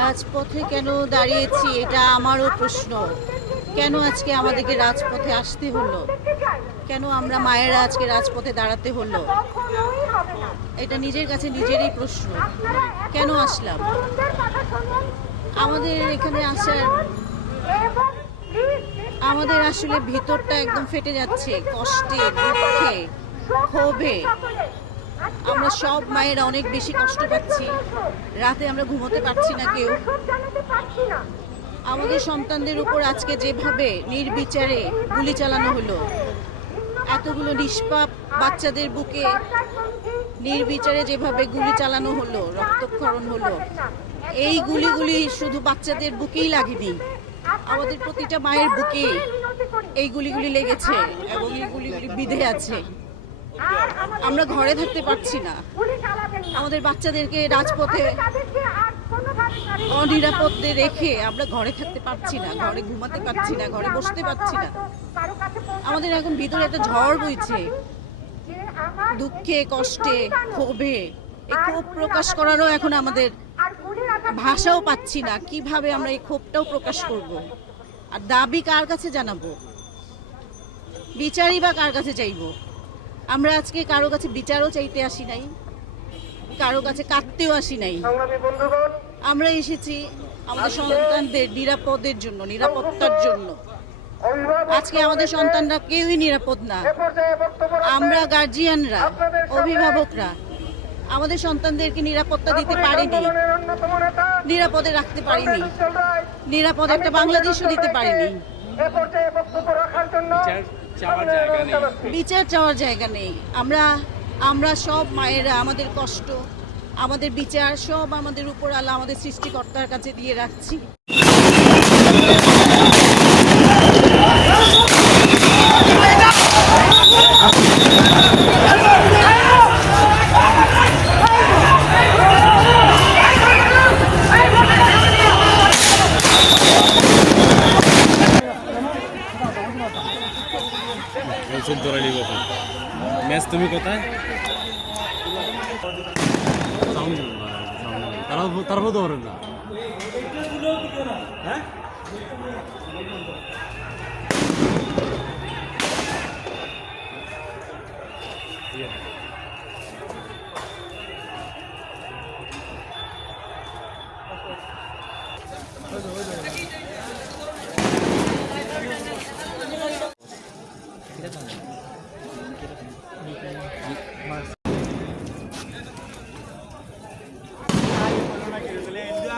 রাজপথে কেন দাঁড়িয়েছি, এটা আমারও প্রশ্ন। কেন আজকে আমাদেরকে রাজপথে আসতে হলো? কেন আমরা মায়েরা আজকে রাজপথে দাঁড়াতে হলো? এটা নিজের কাছে নিজেরই প্রশ্ন। কেন আসলাম? আমাদের এখানে আসার আমাদের আসলে ভিতরটা একদম ফেটে যাচ্ছে। কষ্টে, দুঃখে, ক্ষোভে। আমরা সব মায়েরা অনেক বেশি কষ্ট পাচ্ছি। রাতে আমরা ঘুমোতে পারছি না কেউ। আমাদের সন্তানদের উপর আজকে যেভাবে নির্বিচারে গুলি চালানো হলো, এতগুলো নিষ্পাপ বাচ্চাদের বুকে নির্বিচারে যেভাবে গুলি চালানো হলো, রক্তক্ষরণ হলো, এই গুলিগুলি শুধু বাচ্চাদের বুকেই লাগেনি। আমাদের প্রতিটা মায়ের বুকে এই গুলিগুলি লেগেছে এবং এই গুলিগুলি বিধে আছে। আমরা ঘরে থাকতে পারছি না। আমাদের বাচ্চাদেরকে রাজপথে অনিরাপদে রেখে আমরা ঘরে থাকতে পারছি না, ঘরে ঘুমাতে পারছি না, ঘরে বসতে পারছি না। আমাদের এখন ভিতরে একটা ঝড় বইছে। দুঃখে, কষ্টে, ক্ষোভে, এই ক্ষোভ প্রকাশ করারও এখন আমাদের ভাষাও পাচ্ছি না, কীভাবে আমরা এই ক্ষোভটাও প্রকাশ করব? আর দাবি কার কাছে জানাব? বিচারই বা কার কাছে চাইব? আমরা আজকে কারও কাছে বিচারও চাইতে আসি নাই কারও কাছে কাঁদতেও আসি নাই। আমরা এসেছি আমাদের সন্তানদের নিরাপদের জন্য নিরাপত্তার জন্য। আজকে আমাদের সন্তানরা কেউই নিরাপদ না। আমরা গার্জিয়ানরা অভিভাবকরা। আমাদের সন্তানদেরকে নিরাপত্তা দিতে পারিনি। নিরাপদে রাখতে পারিনি। নিরাপদ একটা বাংলাদেশও দিতে পারিনি। বিচার চাওয়ার জায়গা নেই। আমরা আমরা সব মায়েরা আমাদের কষ্ট আমাদের বিচার সব আমাদের উপর আল্লাহ আমাদের সৃষ্টিকর্তার কাছে দিয়ে রাখছি। বলছেন তোরা নিব ম্যাচ তুমি কোথায়? তারা তারপর তো না। হ্যাঁ?